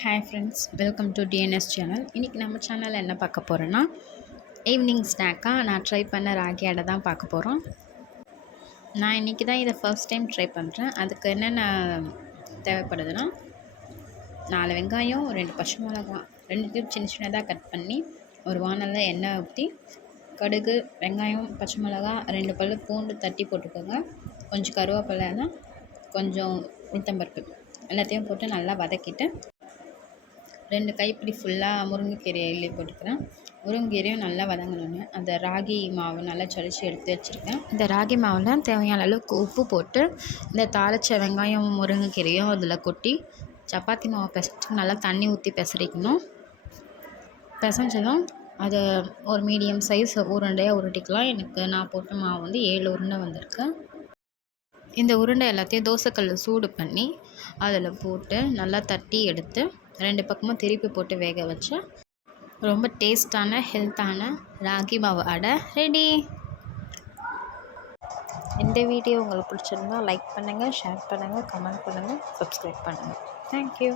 Hi friends, welcome to DNS channel. இன்றைக்கி நம்ம சேனலில் என்ன பார்க்க போகிறோன்னா, ஈவினிங் ஸ்நாக்காக நான் ட்ரை பண்ண ராகி அடை தான் பார்க்க போகிறோம். நான் இன்றைக்கி தான் இதை ஃபர்ஸ்ட் டைம் ட்ரை பண்ணுறேன். அதுக்கு என்னென்ன தேவைப்படுதுன்னா, 4 வெங்காயம், 2 பச்சை மிளகா, 2 சின்ன சின்னதாக கட் பண்ணி ஒரு வானலில் எண்ணெய் ஊற்றி கடுகு, வெங்காயம், பச்சை மிளகா, 2 பல் பூண்டு தட்டி போட்டுக்கோங்க. கொஞ்சம் கருவேப்பிலை, கொஞ்சம் உளுத்தம்பருப்பு எல்லாத்தையும் போட்டு நல்லா வதக்கிட்டு 2 கைப்பிடி ஃபுல்லாக முருங்கைக்கீரை அள்ளி போட்டுக்கிறேன். முருங்கைக்கீரையும் நல்லா வதங்கணுன்னு அந்த ராகி மாவு நல்லா சளிச்சு எடுத்து வச்சுருக்கேன். இந்த ராகி மாவில் தேவையான அளவுக்கு உப்பு போட்டு இந்த தாளித்த வெங்காயம் முருங்கைக்கீரையும் அதில் கொட்டி சப்பாத்தி மாவு பிசைஞ்சு நல்லா தண்ணி ஊற்றி பிசறிக்கணும். பிசைஞ்சதும் அதை ஒரு மீடியம் சைஸ் உருண்டையாக உருட்டிக்கலாம். நான் போட்ட மாவு 7 உருண்டை வந்திருக்கு. இந்த உருண்டை எல்லாத்தையும் தோசைக்கல் சூடு பண்ணி அதில் போட்டு நல்லா தட்டி எடுத்து 2 பக்கமும் திருப்பி போட்டு வேக வச்சு ரொம்ப டேஸ்டான ஹெல்த்தான ராகி மாவு அடை ரெடி. இந்த வீடியோ உங்களுக்கு பிடிச்சிருந்தா லைக் பண்ணுங்கள், ஷேர் பண்ணுங்கள், கமெண்ட் பண்ணுங்கள், சப்ஸ்கிரைப் பண்ணுங்கள். தேங்க்யூ.